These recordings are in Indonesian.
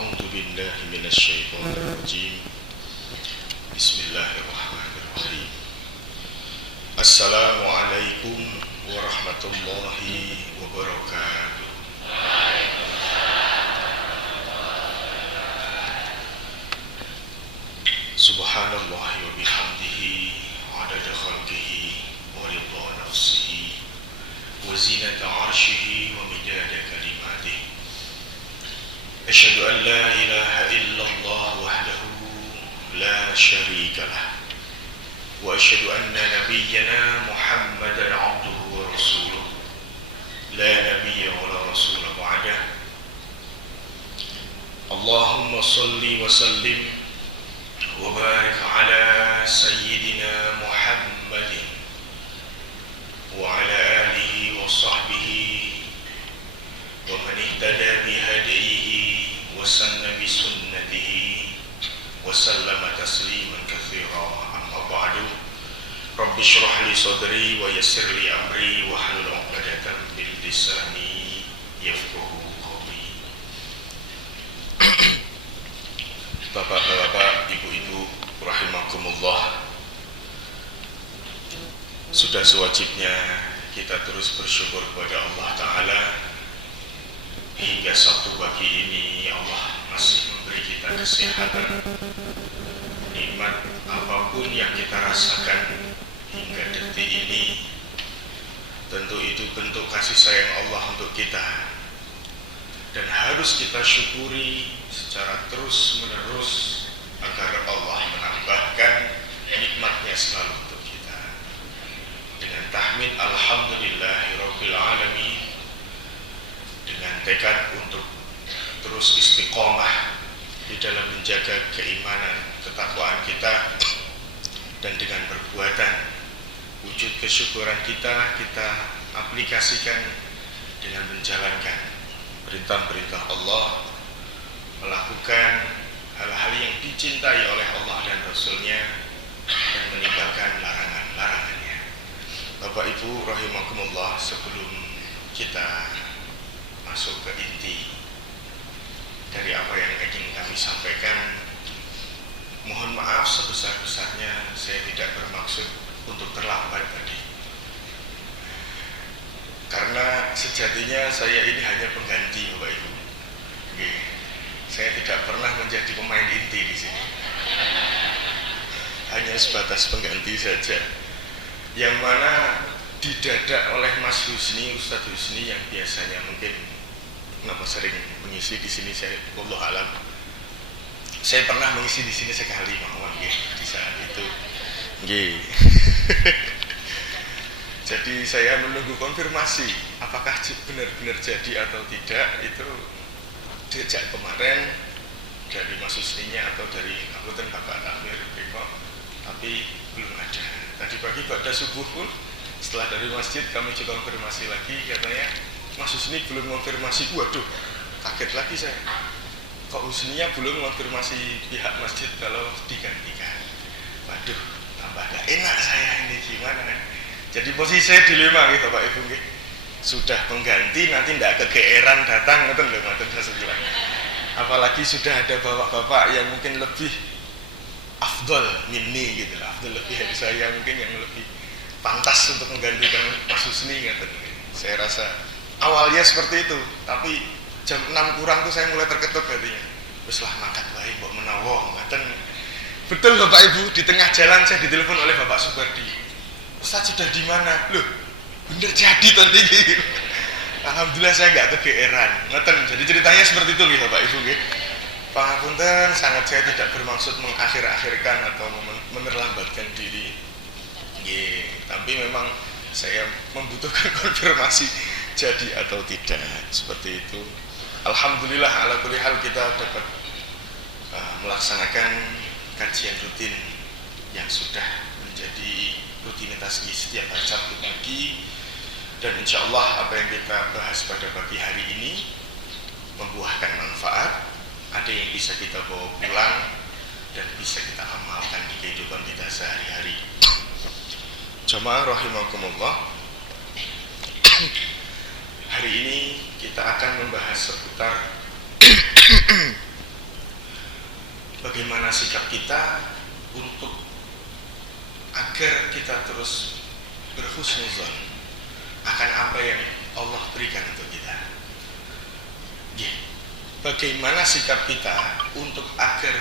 أعوذ بالله من الشيطان الرجيم. بسم الله الرحمن الرحيم. السلام عليكم ورحمة الله وبركاته. سبحان الله وبحمده عدد خلقه ورضا نفسه وزينة عرشه ومداد كلماته. أشهد أن لا إله إلا الله وحده لا شريك له، وأشهد أن نبينا محمدا عبده ورسوله لا نبي ولا رسول بعده. اللهم صل وسلم وبارك على سيدنا محمد وعلى آله وصحبه ومن اهتدى بهديه وسن بسنته وسلم تسليما كثيرا. أما بعد، رب اشرح لي صدري ويسر لي أمري واحلل عقدة من لساني يفقهوا قولي. Bapak-bapak, ibu-ibu, rahimakumullah. Sudah sewajibnya kita terus bersyukur kepada Allah Ta'ala. Hingga Sabtu pagi ini Allah masih memberi kita kesehatan. Nikmat apapun yang kita rasakan hingga detik ini, tentu itu bentuk kasih sayang Allah untuk kita, dan harus kita syukuri secara terus menerus agar Allah menambahkan nikmatnya selalu untuk kita. Dengan tahmid alhamdulillahirabbil alamin, dengan tekad untuk terus istiqomah di dalam menjaga keimanan, ketakwaan kita, dan dengan perbuatan wujud kesyukuran kita aplikasikan dengan menjalankan perintah-perintah Allah, melakukan hal-hal yang dicintai oleh Allah dan Rasul-Nya, dan meninggalkan larangan-larangannya. Bapak Ibu rahimakumullah, sebelum kita masuk ke inti dari apa yang ingin kami sampaikan, mohon maaf sebesar-besarnya saya tidak bermaksud untuk terlambat tadi, karena sejatinya saya ini hanya pengganti Bapak Ibu. Saya tidak pernah menjadi pemain inti di sini, hanya sebatas pengganti saja, yang mana didadak oleh Mas Husni, Ustadz Husni, yang biasanya mungkin sering mengisi di sini. Saya wallahu alam, saya pernah mengisi di sini sekali mawon di saat itu. Jadi saya menunggu konfirmasi apakah benar-benar jadi atau tidak, itu sejak kemarin dari Mas Husninya atau dari Kabupaten Bapak Takmir Beko, tapi belum ada. Tadi pagi pada subuh pun setelah dari masjid kami juga konfirmasi lagi, katanya Mas Husni belum konfirmasi. Waduh, kaget lagi saya, kok Husninya belum konfirmasi pihak masjid kalau digantikan. Waduh, tambah gak enak saya ini, gimana. Jadi posisi saya dilema gitu Pak Ibu, sudah pengganti nanti tidak kegeeran datang, ngoten lho, ngoten saya bilang. Apalagi sudah ada bapak-bapak yang mungkin lebih afdol minni gitu lah, afdol lebih dari saya, mungkin yang lebih pantas untuk menggantikan Mas Husni, ngoten. Saya rasa awalnya seperti itu, tapi jam 6 kurang tuh saya mulai terketuk hatinya. Wis lah mangkat wae mbok menawa, ngoten. Betul Bapak Ibu, di tengah jalan saya ditelepon oleh Bapak Subardi. Ustaz sudah di mana? Loh, bener jadi tadi gitu. Alhamdulillah saya nggak kegeeran, ngoten. Jadi ceritanya seperti itu nih Bapak Ibu nggih. Pangapunten, sangat saya tidak bermaksud mengakhir-akhirkan atau menerlambatkan diri. Nggih, tapi memang saya membutuhkan konfirmasi jadi atau tidak, seperti itu. Alhamdulillah ala kulli hal kita dapat melaksanakan kajian rutin yang sudah menjadi rutinitas di setiap hari Sabtu pagi, dan insya Allah apa yang kita bahas pada pagi hari ini membuahkan manfaat, ada yang bisa kita bawa pulang dan bisa kita amalkan di kehidupan kita sehari-hari. Jamaah rahimakumullah, hari ini kita akan membahas seputar sikap kita untuk agar kita terus berhusnuzon akan apa yang Allah berikan untuk kita. Bagaimana sikap kita untuk agar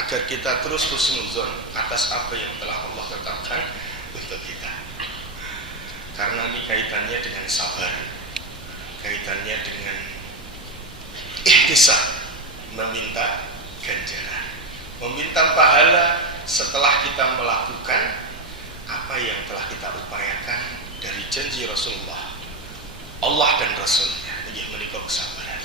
agar kita terus husnuzon atas apa yang telah Allah tetapkan untuk kita. Karena ini kaitannya dengan sabar, kaitannya dengan ihtisab, meminta ganjaran, meminta pahala setelah kita melakukan apa yang telah kita upayakan dari janji Rasulullah, Allah dan Rasulnya. Ini menikah kesabaran.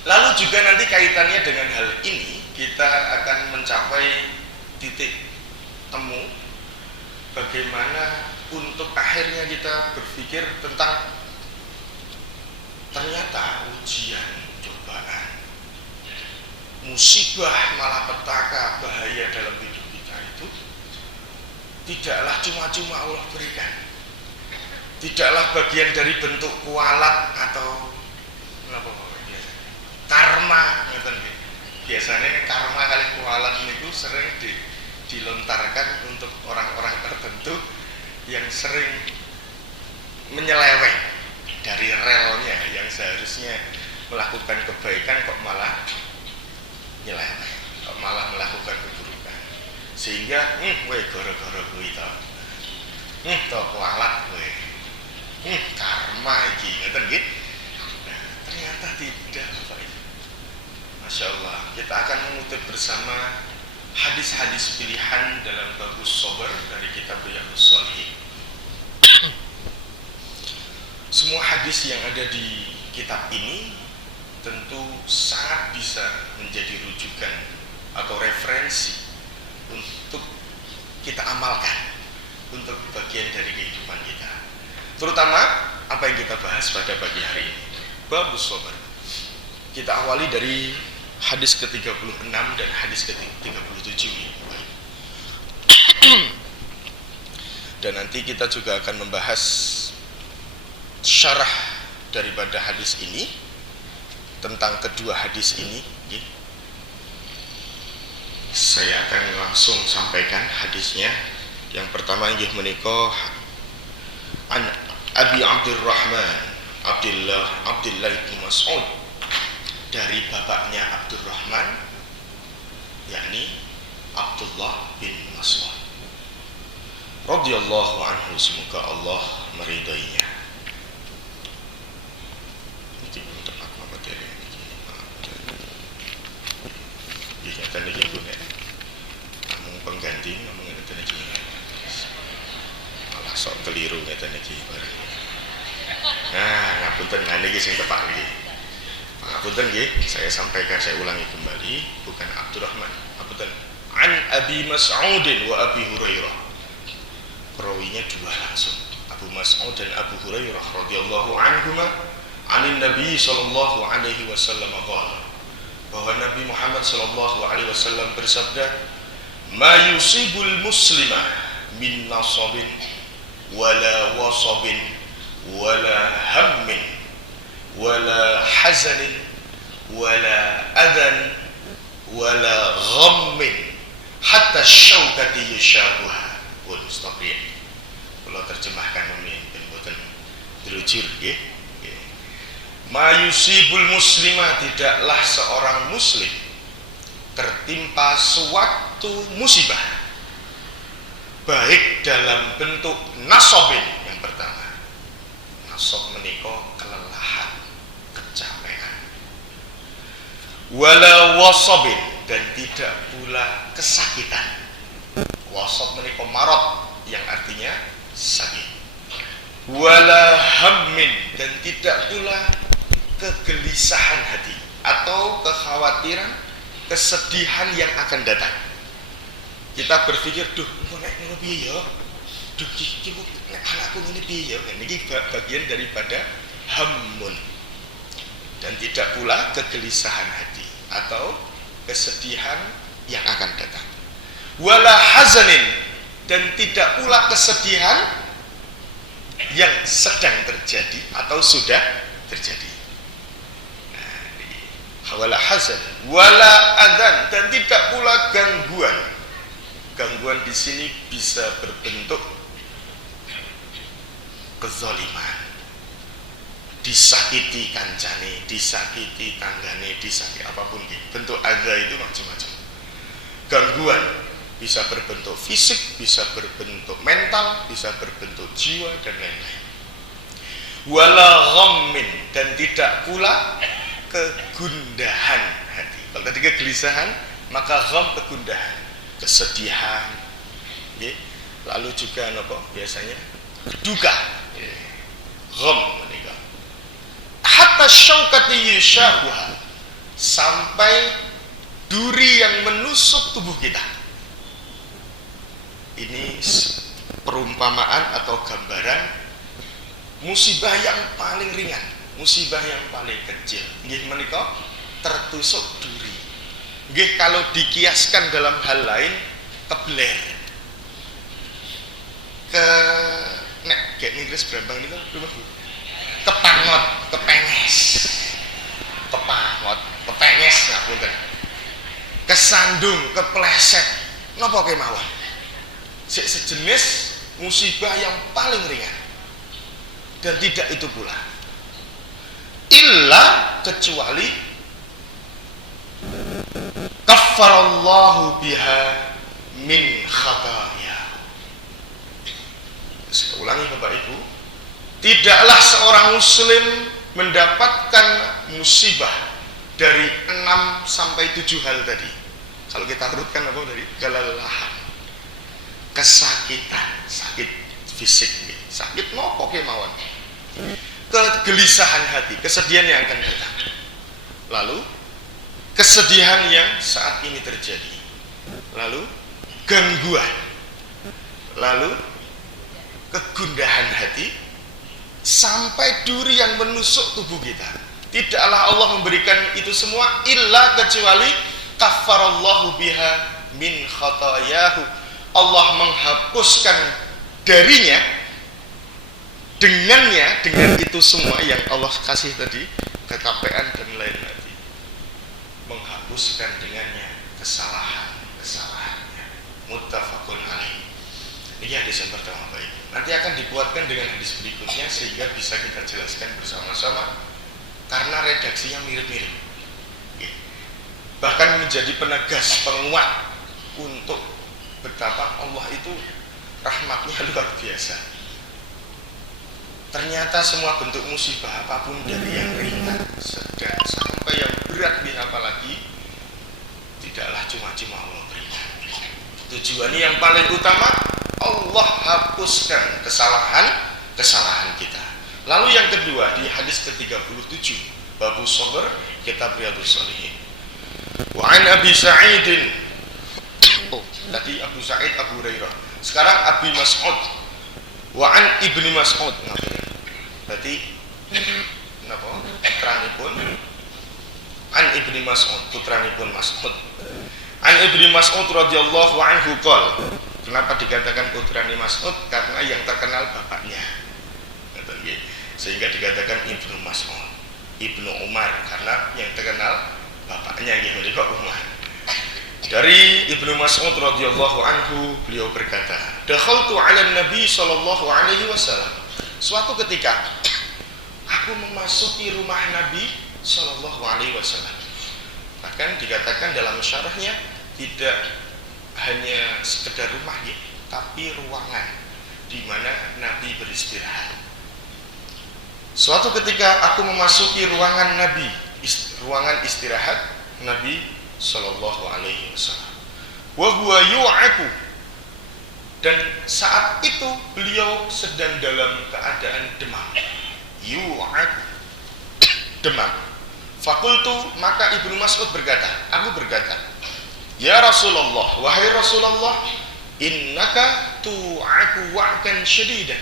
Lalu juga nanti kaitannya dengan hal ini, kita akan mencapai titik temu bagaimana untuk akhirnya kita berpikir tentang ternyata ujian, cobaan, musibah, malapetaka, bahaya dalam hidup kita itu tidaklah cuma-cuma Allah berikan, tidaklah bagian dari bentuk kualat atau karma. Biasanya karma kali kualat itu sering dilontarkan untuk orang-orang tertentu yang sering menyeleweng dari relnya, yang seharusnya melakukan kebaikan kok malah nyeleweng, kok malah melakukan keburukan, sehingga gara-gara kuwi to kualat kowe, karma iki ngoten nggih. Nah, ternyata tidak, Bapak Ibu. Masya Allah, kita akan mengutip bersama hadis-hadis pilihan dalam babus sabar dari kitab Riyadhus Shalihin. Semua hadis yang ada di kitab ini tentu sangat bisa menjadi rujukan atau referensi untuk kita amalkan untuk bagian dari kehidupan kita, terutama apa yang kita bahas pada pagi hari ini, babus sabar. Kita awali dari hadis ke-36 dan hadis ke-37 ini. Dan nanti kita juga akan membahas syarah daripada hadis ini, tentang kedua hadis ini. Saya akan langsung sampaikan hadisnya. Yang pertama inggih menika an Abi Abdurrahman Abdullah bin Mas'ud, dari bapaknya Abdurrahman, yakni Abdullah bin Mas'ud radhiyallahu anhu, semoga Allah meridainya. Iki untuk apa materi ini? Iki kan iki gune. Ngomong pengganti ngomong ngeten iki. Malah sok keliru ngeten iki bareng. Nah, ngapunten niki sing tepak iki. Ngapunten nggih, saya sampaikan, saya ulangi kembali, bukan Abdurrahman, ngapunten. An Abi Mas'ud wa Abi Hurairah. Perawinya dua langsung, Abu Mas'ud dan Abu Hurairah radhiyallahu anhuma, anin Nabi sallallahu alaihi wasallam qala, bahwa Nabi Muhammad sallallahu alaihi wasallam bersabda, "Ma yusibul muslima min nasabin wala wasabin wala hammin wala hazanin wala adan wala ghammin hatta syaukati yushabuha." Mustaqim. Kalau terjemahkan memimpin boten dirujur nggih. Ma yusibul muslima, tidaklah seorang muslim tertimpa suatu musibah, baik dalam bentuk nasabin. Yang pertama, nasab menika kelelahan, kecapean. Wala wasabin, dan tidak pula kesakitan. Wasab menika marad, yang artinya sakit. Wala hammin, dan tidak pula kegelisahan hati atau kekhawatiran, kesedihan yang akan datang. Kita berpikir, duh, engko nek ngono piye ya? Duh, iki nek anakku ngene piye ya? Niki bagian daripada hammun. Dan tidak pula kegelisahan hati atau kesedihan yang akan datang. Wala hazanin, dan tidak pula kesedihan yang sedang terjadi atau sudah terjadi. Nah, wala hazan wala adan, dan tidak pula gangguan. Gangguan di sini bisa berbentuk kezaliman, disakiti kancane, disakiti tanggane, disakiti apapun gitu. Bentuk adza itu macam-macam. Gangguan bisa berbentuk fisik, bisa berbentuk mental, bisa berbentuk jiwa dan lain-lain. Wala ghammin, dan tidak pula kegundahan hati. Kalau tadi kegelisahan, maka gham kegundahan, kesedihan. Okay. Lalu juga apa biasanya duka. Gham menikah. Hatta syaukati yushabuha, sampai duri yang menusuk tubuh kita. Ini perumpamaan atau gambaran musibah yang paling ringan, musibah yang paling kecil. Nggih menika tertusuk duri. Nggih kalau dikiaskan dalam hal lain, kebler. Nek gek Inggris berambang niku kepangot, kepenges. Kepangot, kepenges ngapunten. Kesandung, kepleset. Napa kemawon? Sejenis musibah yang paling ringan. Dan tidak itu pula, illa kecuali kaffarallahu biha min khataya. Saya ulangi Bapak Ibu, tidaklah seorang muslim mendapatkan musibah dari 6 sampai 7 hal tadi. Kalau kita urutkan apa dari kelelahan, kesakitan, sakit fisik, sakit nopo kemawon, kegelisahan hati, kesedihan yang akan datang, lalu kesedihan yang saat ini terjadi, lalu gangguan, lalu kegundahan hati, sampai duri yang menusuk tubuh kita. Tidaklah Allah memberikan itu semua illa kecuali kaffarallahu biha min khatayahu, Allah menghapuskan darinya, dengannya, dengan itu semua yang Allah kasih tadi, kekapean dan lain-lain, menghapuskan dengannya kesalahannya. Muttafaqun alaih. Ini hadis yang pertama, baik. Nanti akan dikuatkan dengan hadis berikutnya sehingga bisa kita jelaskan bersama-sama, karena redaksinya mirip-mirip. Bahkan menjadi penegas, penguat untuk betapa Allah itu rahmatnya luar biasa. Ternyata semua bentuk musibah apapun, dari yang ringan, sedang, sampai yang berat nih apalagi, tidaklah cuma-cuma Allah berikan. Tujuannya yang paling utama, Allah hapuskan kesalahan kita. Lalu yang kedua, di hadis ke-37 Babu Sabr, kitab Riyadhus Shalihin. Wa an Abi Sa'idin, tadi Abu Sa'id, Abu Hurairah. Sekarang Abi Mas'ud. Wa an Ibni Mas'ud. Berarti napa? Putranipun an Ibni Mas'ud, putranipun Mas'ud. An Ibni Mas'ud radhiyallahu anhu qol. Kenapa dikatakan putrani Mas'ud? Karena yang terkenal bapaknya. Sehingga dikatakan Ibnu Mas'ud, Ibnu Umar, karena yang terkenal bapaknya yaitu Umar. Dari Ibnu Mas'ud radhiyallahu anhu, beliau berkata, "Dakhaltu 'ala Nabi sallallahu alaihi wasallam." Suatu ketika aku memasuki rumah Nabi sallallahu alaihi wasallam. Bahkan dikatakan dalam syarahnya, tidak hanya sekedar rumah ya, tapi ruangan di mana Nabi beristirahat. Suatu ketika aku memasuki ruangan Nabi, ruangan istirahat Nabi sallallahu alaihi wasallam. Wa huwa yu'aku, dan saat itu beliau sedang dalam keadaan demam. Yu'aku, demam. Fakultu, maka Ibnu Mas'ud berkata, aku berkata, ya Rasulullah, wahai Rasulullah, innaka tu'aku wa'kan syadidan.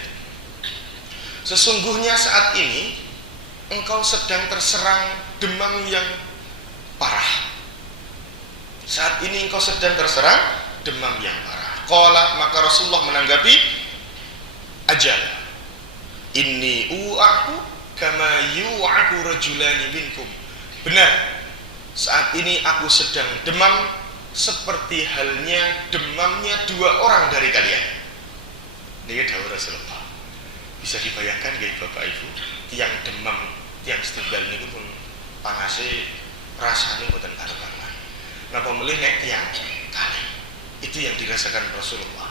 Sesungguhnya saat ini engkau sedang terserang demam yang parah. Saat ini engkau sedang terserang demam yang parah. Qala, maka Rasulullah menanggapi, ajal, inni u'aku kama yu'aku rajulani minkum. Benar, saat ini aku sedang demam seperti halnya demamnya 2 orang dari kalian. Ini dawuh Rasulullah. Bisa dibayangkan nggih Bapak Ibu, tiang demam, tiang setunggal niku pun panase rasane mboten karuan. Napa melih nek tiang kali. Itu yang dirasakan Rasulullah.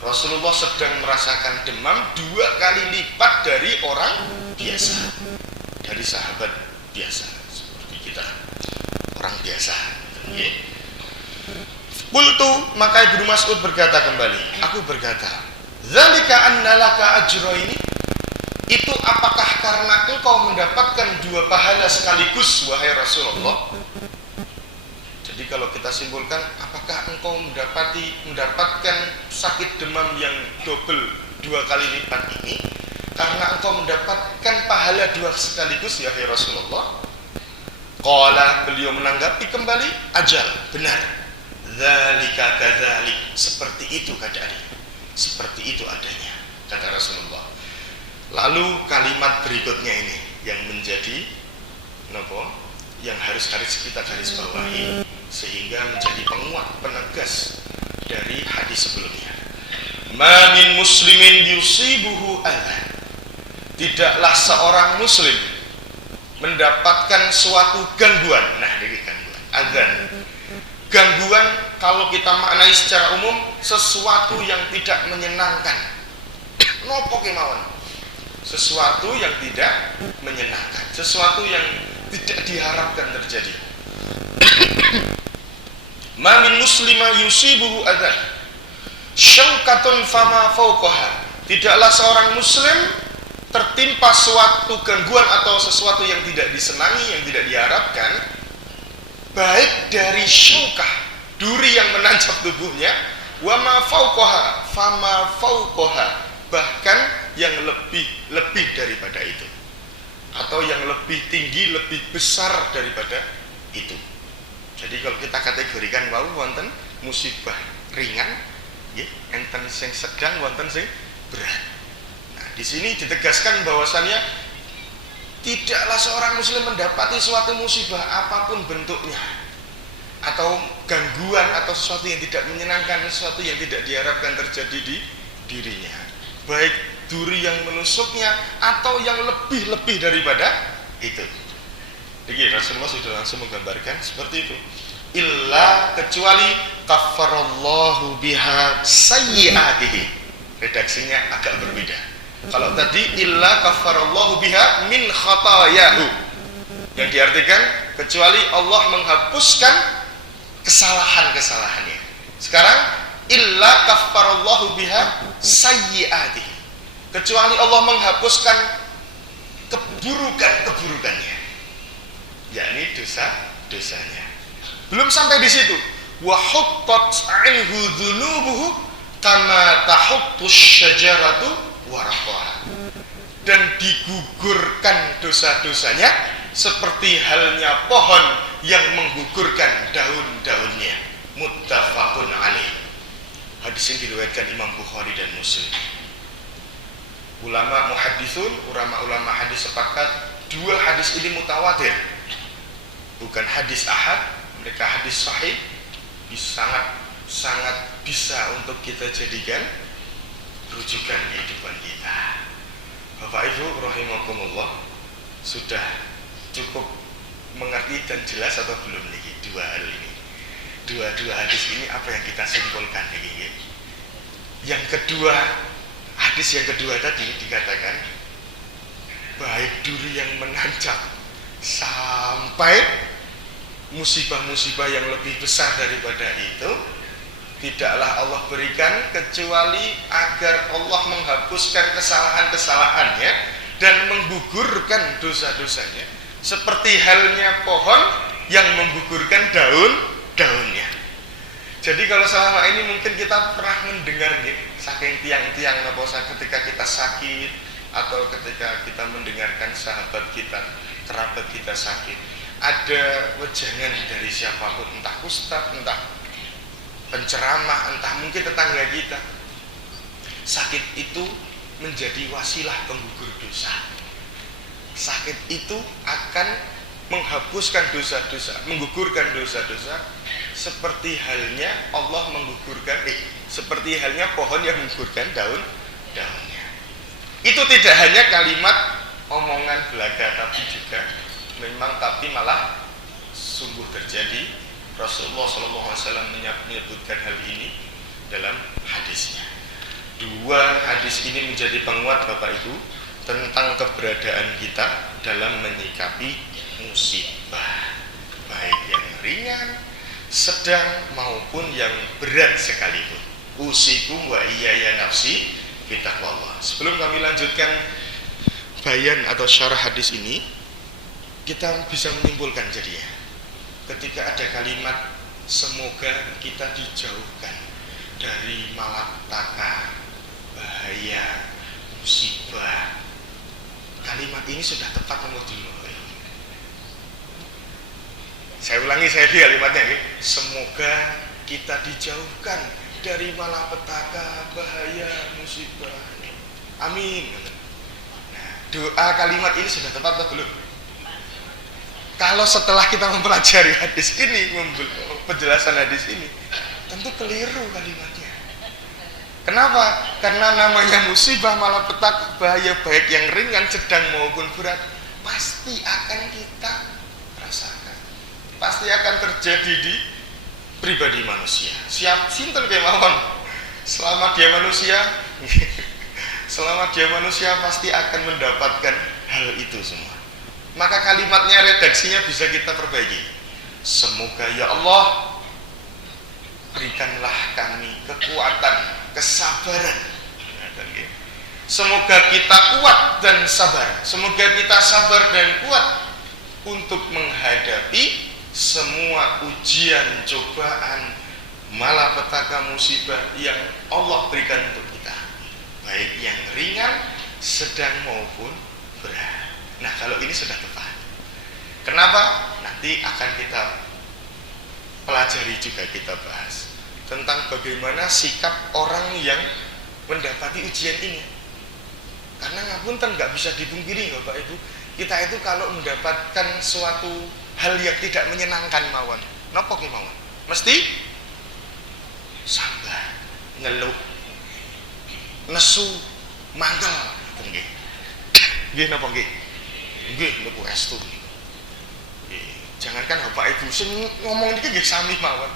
Rasulullah sedang merasakan demam 2 kali lipat dari orang biasa, dari sahabat biasa seperti kita, orang biasa. Qultu, maka Ibnu Mas'ud berkata kembali, aku berkata, zalika anna laka ajraini, itu apakah karena engkau mendapatkan 2 pahala sekaligus wahai Rasulullah? Jadi kalau kita simpulkan, apakah engkau mendapatkan sakit demam yang double 2 kali lipat ini karena engkau mendapatkan pahala 2 sekaligus ya Rasulullah? Qala, beliau menanggapi kembali, ajal, benar. Dzalika kadzalik, seperti itu keadaannya, seperti itu adanya, kata Rasulullah. Lalu kalimat berikutnya ini yang menjadi nopo, yang harus kita garis bawahi sehingga menjadi penguat penegas dari hadis sebelumnya. Ma min muslimin yusibuhu adhan, tidaklah seorang muslim mendapatkan suatu gangguan. Nah, ini gangguan, adhan. Gangguan kalau kita maknai secara umum sesuatu yang tidak menyenangkan. Nopo kemauan? Sesuatu yang tidak menyenangkan, sesuatu yang tidak diharapkan terjadi. Ma min muslima yusibuhu adhan syaukatun fama fawqaha, tidaklah seorang muslim tertimpa suatu gangguan atau sesuatu yang tidak disenangi, yang tidak diharapkan, baik dari syaukah, duri yang menancap tubuhnya, wa ma fawqaha, fama fawqaha, bahkan yang lebih daripada itu, atau yang lebih tinggi, lebih besar daripada itu. Jadi kalau kita kategorikan wau wonten musibah ringan, nggih, enten sing sedang, wonten sing berat. Nah, di sini ditegaskan bahwasannya tidaklah seorang muslim mendapati suatu musibah apapun bentuknya, atau gangguan atau sesuatu yang tidak menyenangkan, sesuatu yang tidak diharapkan terjadi di dirinya, baik duri yang menusuknya atau yang lebih daripada itu. Jadi Rasulullah sudah langsung menggambarkan seperti itu. Illa, kecuali kaffarallahu biha sayyi'atihi. Redaksinya agak berbeda. Kalau tadi illa kaffarallahu biha min khatayahu, yang diartikan kecuali Allah menghapuskan kesalahan-kesalahannya. Sekarang illa kaffarallahu biha sayyi'atihi, kecuali Allah menghapuskan keburukan-keburukannya, yakni dosa-dosanya. Belum sampai di situ. Wa huttat anhu dzunubuhu kama tahuttus syajaratu waraqaha, dan digugurkan dosa-dosanya seperti halnya pohon yang menggugurkan daun-daunnya. Muttafaqun alaih. Hadis ini diriwayatkan Imam Bukhari dan Muslim. Ulama muhaddisun, ulama hadis sepakat 2 hadis ini mutawatir, bukan hadis ahad. Mereka hadis sahih, sangat bisa untuk kita jadikan rujukan kehidupan kita. Bapak Ibu rahimakumullah, sudah cukup mengerti dan jelas atau belum nih 2 hal ini? Dua hadis ini apa yang kita simpulkan nih? Yang kedua, hadis yang kedua tadi dikatakan baik duri yang menancap sampai musibah-musibah yang lebih besar daripada itu, tidaklah Allah berikan kecuali agar Allah menghapuskan kesalahan-kesalahannya dan menggugurkan dosa-dosanya, seperti halnya pohon yang menggugurkan daun-daunnya. Jadi kalau selama ini mungkin kita pernah mendengar saking tiang-tiang ketika kita sakit, atau ketika kita mendengarkan sahabat kita, kerabat kita sakit, ada wejangan dari siapapun, entah ustadz, entah penceramah, entah mungkin tetangga kita. Sakit itu menjadi wasilah penggugur dosa. Sakit itu akan menghapuskan dosa-dosa, menggugurkan dosa-dosa, seperti halnya Allah menggugurkan, seperti halnya pohon yang menggugurkan daunnya. Itu tidak hanya kalimat omongan belaga, tapi juga memang, tapi malah sungguh terjadi. Rasulullah SAW menyebutkan hal ini dalam hadisnya. Dua hadis ini menjadi penguat Bapak Ibu tentang keberadaan kita dalam menyikapi musibah, baik yang ringan, sedang maupun yang berat sekalipun. Usikum wa iyaya nafsi bitaqwallah. Sebelum kami lanjutkan bayan atau syarah hadis ini, kita bisa menyimpulkan jadinya, ketika ada kalimat semoga kita dijauhkan dari malapetaka, bahaya, musibah, kalimat ini sudah tepat nomor dulu. Saya ulangi kalimatnya ini. Semoga kita dijauhkan dari malapetaka, bahaya, musibah. Amin. Nah, doa kalimat ini sudah tepat atau belum? Kalau setelah kita mempelajari hadis ini, penjelasan hadis ini, tentu keliru kalimatnya. Kenapa? Karena namanya musibah, malapetaka, bahaya, baik yang ringan, sedang maupun berat, pasti akan kita rasakan. Pasti akan terjadi di pribadi manusia. Siap sinten kemawon. Selama dia manusia, selama dia manusia pasti akan mendapatkan hal itu semua. Maka kalimatnya, redaksinya bisa kita perbaiki. Semoga ya Allah berikanlah kami kekuatan, kesabaran. Semoga kita kuat dan sabar. Semoga kita sabar dan kuat untuk menghadapi semua ujian, cobaan, malapetaka, musibah yang Allah berikan untuk kita, baik yang ringan, sedang maupun berat. Nah, kalau ini sudah tepat. Kenapa? Nanti akan kita pelajari juga, kita bahas tentang bagaimana sikap orang yang mendapati ujian ini. Karena ngapunten, nggak bisa dipungkiri Bapak Ibu, kita itu kalau mendapatkan suatu hal yang tidak menyenangkan mawon, napa ki mawon? Mesti sabar, ngeluh, nesu, mangkel, nggih. Nggih napa nggih? Nggih, niku estu. Jangankan Bapak Ibu sing ngomong niki nggih sami mawon.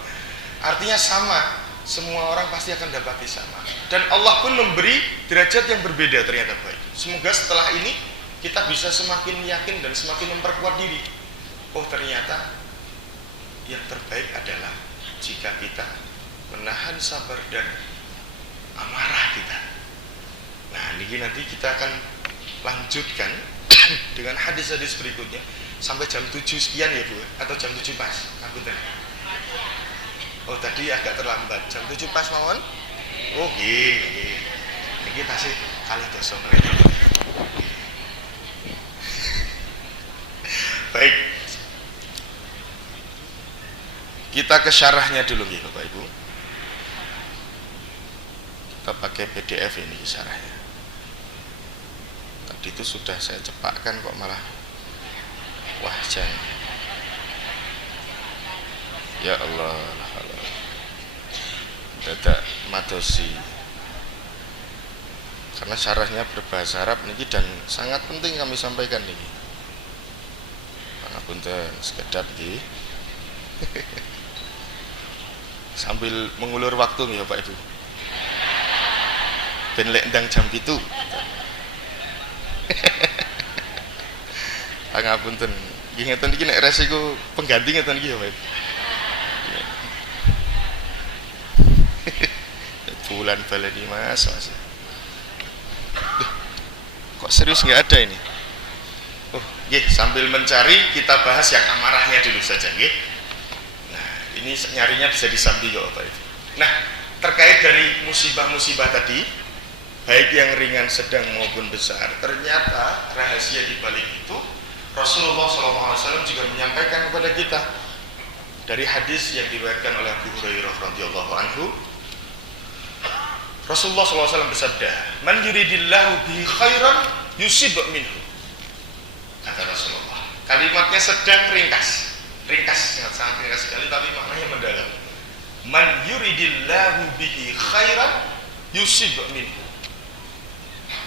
Artinya sama, semua orang pasti akan dapati sama. Dan Allah pun memberi derajat yang berbeda ternyata Bapak Ibu. Semoga setelah ini kita bisa semakin yakin dan semakin memperkuat diri. Oh, ternyata yang terbaik adalah jika kita menahan sabar dan amarah kita. Nah, ini nanti kita akan lanjutkan dengan hadis-hadis berikutnya sampai jam 7 sekian ya Bu, atau jam 7 pas? Ngapunten. Oh, tadi agak terlambat. Jam 7 pas mawon? Oh, nggih. Niki tasih kalih dosa. Baik. Kita ke syarahnya dulu ya Bapak Ibu. Kita pakai PDF ini syarahnya. Tadi itu sudah saya cepatkan kok malah wah jangan. Ya Allah, dadak madosi. Karena syarahnya berbahasa Arab niki dan sangat penting kami sampaikan niki. Pangapunten sekedap nggih. Sambil mengulur waktu nih Bapak Ibu. Ben lek ndang jam 7. Pangapunten. Nggih ngeten iki nek resiko pengganti ngeten iki ya Bapak Ibu. Bulan baleni Mas. Kok serius nggak ada ini? Oh, nggih, sambil mencari kita bahas yang amarahnya dulu saja nggih. Ini nyarinya bisa disambi kok Bapak Ibu. Nah, terkait dari musibah-musibah tadi, baik yang ringan, sedang maupun besar, ternyata rahasia di balik itu Rasulullah SAW juga menyampaikan kepada kita dari hadis yang diriwayatkan oleh Abu Hurairah radhiyallahu anhu. Rasulullah SAW bersabda, "Man yuridillahu bihi khairan yusib minhu." Kata Rasulullah, Kalimatnya sedang ringkas, sangat ringkas sekali, tapi maknanya mendalam. Man yuridillahu bihi khairan yusib minhu.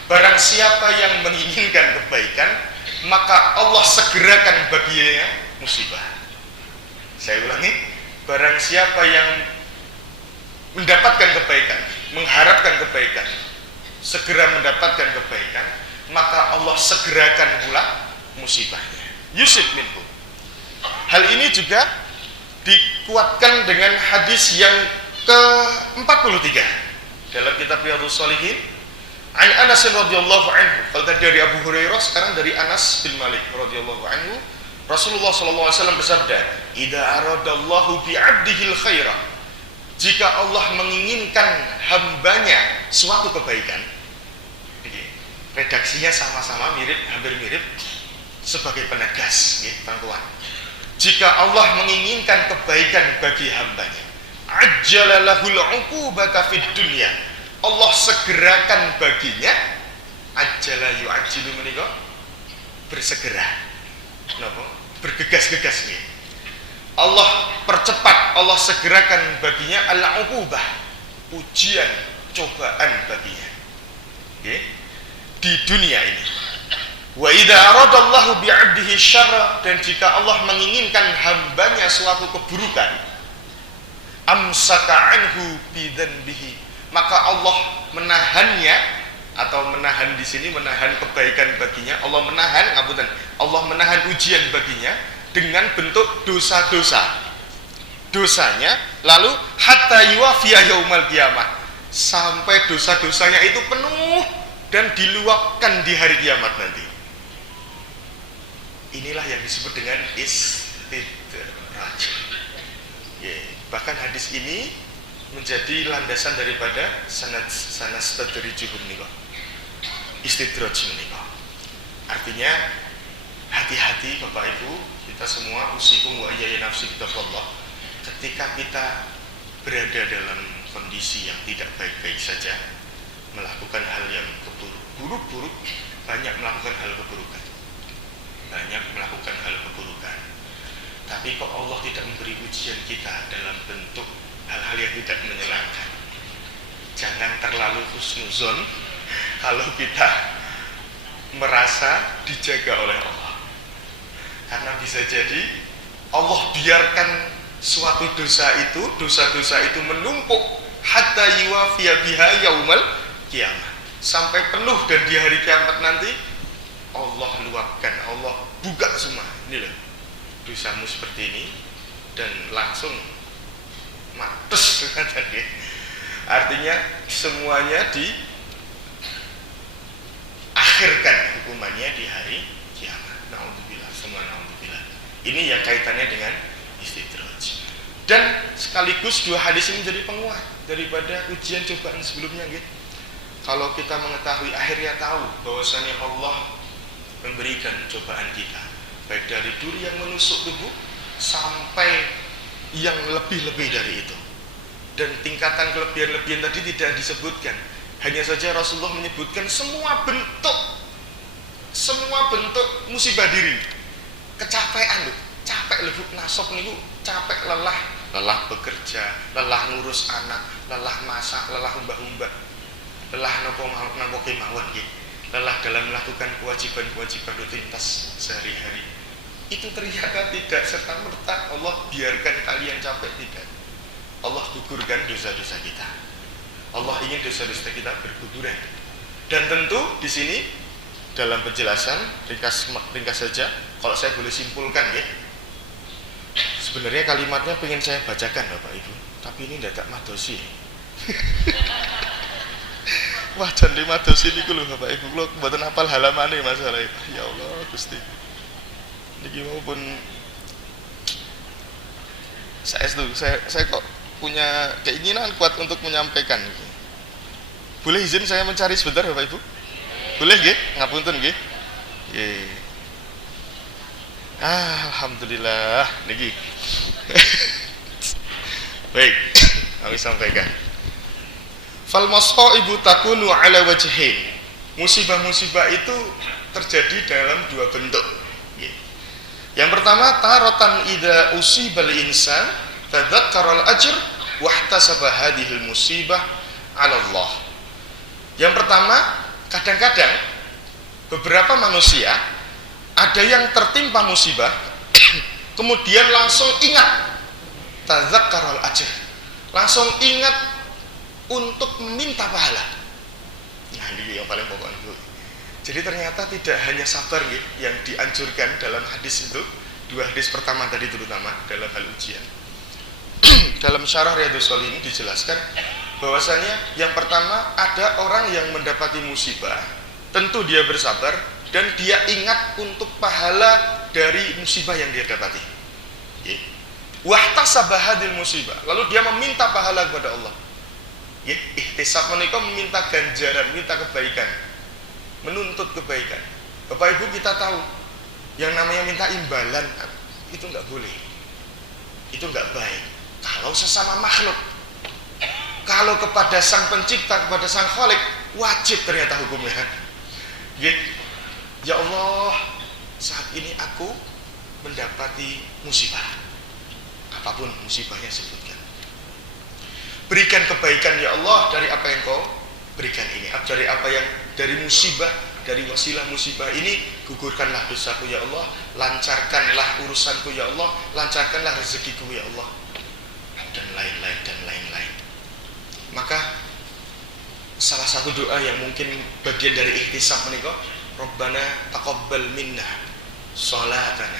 Barang siapa yang menginginkan kebaikan, maka Allah segerakan baginya musibah. Saya ulangi, barang siapa yang mendapatkan kebaikan, mengharapkan kebaikan, segera mendapatkan kebaikan, maka Allah segerakan pula musibahnya. Yusib minhu. Hal ini juga dikuatkan dengan hadis yang ke-43 dalam kitab Riyadhus Shalihin. An Anas radhiyallahu anhu. Kalau tadi dari Abu Hurairah, sekarang dari Anas bin Malik radhiyallahu anhu. Rasulullah sallallahu alaihi wasallam bersabda, "Idza aradallahu bi 'abdihil khaira." Jika Allah menginginkan hambanya suatu kebaikan. Redaksinya sama-sama mirip, hampir mirip, sebagai penegas, teman-teman. Jika Allah menginginkan kebaikan bagi hambanya, ajjala lahul 'uqubata fid dunya. Allah segerakan baginya, ajjala yu'ajjilu menika bersegera. Napa? Bergegas-gegas nggih. Allah percepat, Allah segerakan baginya al-'uqubah, ujian, cobaan baginya. Nggih. Di dunia ini. Wa idza aradallahu bi'abdihi syarra, dan jika Allah menginginkan hambanya suatu keburukan, amsaka anhu bidzanbihi, maka Allah menahannya, atau menahan di sini menahan kebaikan baginya. Allah menahan ujian baginya dengan bentuk dosa-dosa. Dosanya lalu hatta yuwafiya yaumal qiyamah, sampai dosa-dosanya itu penuh dan diluapkan di hari kiamat nanti. Inilah yang disebut dengan istidraj. Bahkan hadis ini menjadi landasan daripada sanastadrijuhum nika. Istidraj menika. Artinya hati-hati Bapak Ibu, kita semua, usikum wa iyaya nafsi bittaqwallah. Ketika kita berada dalam kondisi yang tidak baik-baik saja, melakukan hal yang buruk-buruk, banyak melakukan hal keburukan. Tapi kok Allah tidak memberi ujian kita dalam bentuk hal-hal yang tidak menyenangkan. Jangan terlalu husnuzon kalau kita merasa dijaga oleh Allah. Karena bisa jadi Allah biarkan suatu dosa-dosa itu menumpuk hatta yuwafiya biha yaumal qiyamah, sampai penuh, dan di hari kiamat nanti Allah luapkan, Allah buka semua. Ini loh, dosamu seperti ini, dan langsung matus. Artinya semuanya diakhirkan hukumannya di hari kiamat. Naudzubillah, semua naudzubillah. Ini yang kaitannya dengan istidraj. Dan sekaligus dua hadis ini menjadi penguat daripada ujian cobaan sebelumnya, gitu. Kalau kita mengetahui, akhirnya tahu bahwasanya Allah memberikan cobaan kita, baik dari duri yang menusuk tubuh sampai yang lebih-lebih dari itu. Dan tingkatan kelebihan-lebihan tadi tidak disebutkan. Hanya saja Rasulullah menyebutkan semua bentuk musibah diri. Kecapean loh, capek lebut nasab niku, capek, lelah bekerja, lelah ngurus anak, lelah masak, lelah umbah-umbah, lelah nopo kemauan gitu, lelah dalam melakukan kewajiban-kewajiban rutinitas sehari-hari. Itu ternyata tidak serta-merta Allah biarkan kalian capek, tidak. Allah gugurkan dosa-dosa kita. Allah ingin dosa-dosa kita berguguran. Dan tentu di sini dalam penjelasan ringkas saja, kalau saya boleh simpulkan ya. Sebenarnya kalimatnya pengen saya bacakan Bapak Ibu, tapi ini tidak madosi. Wah, jan madosi niku lho Bapak Ibu, kula mboten hafal halamane masalah. Ya Allah Gusti. Niki maupun saya kok punya keinginan kuat untuk menyampaikan. Boleh izin saya mencari sebentar Bapak Ibu? Boleh nggih? Ngapunten nggih. Nggih. Alhamdulillah niki. Baik, kami sampaikan. Fal masaibu takunu ala wajhain. Musibah-musibah itu terjadi dalam dua bentuk. Yang pertama, taratan idza usibal insan tadzakkara al-ajr wahtasaba hadhil musibah 'ala Allah. Yang pertama, kadang-kadang beberapa manusia ada yang tertimpa musibah kemudian langsung ingat tadzakkara al-ajr, langsung ingat untuk meminta pahala. Nah, ini yang paling pokok itu. Jadi ternyata tidak hanya sabar yang dianjurkan dalam hadis itu, dua hadis pertama tadi terutama dalam hal ujian. Dalam syarah Riyadhus Shalihin dijelaskan bahwasanya yang pertama ada orang yang mendapati musibah, tentu dia bersabar dan dia ingat untuk pahala dari musibah yang dia dapati. Wahtasaba hadil musibah, lalu dia meminta pahala kepada Allah. Ihtisab menika meminta ganjaran, minta kebaikan, menuntut kebaikan. Bapak Ibu, kita tahu yang namanya minta imbalan itu nggak boleh, itu nggak baik. Kalau sesama makhluk, kalau kepada sang pencipta, kepada sang khalik, wajib ternyata hukumnya. Ya Allah, saat ini aku mendapati musibah, apapun musibahnya sebutkan, berikan kebaikan ya Allah dari apa yang kau berikan ini, dari apa yang dari musibah, dari wasilah musibah ini, gugurkanlah dosaku ya Allah, lancarkanlah urusanku ya Allah, lancarkanlah rezekiku ya Allah, dan lain-lain dan lain-lain. Maka salah satu doa yang mungkin bagian dari ihtisab menika, Rabbana taqabbal minna salatana